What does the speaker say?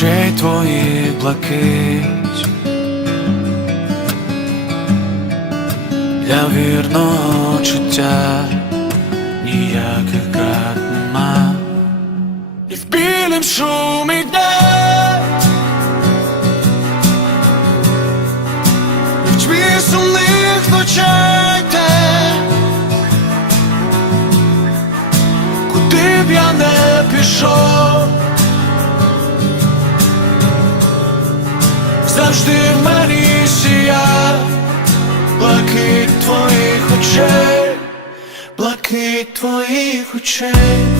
очей твоїх блакить для вірного чуття ніяких крат нема, і в білим шумі дня в тьмі сумних ночей те, куди б я не пішов. завжди в мені сія, блакить твоїх очей, блакить твоїх очей.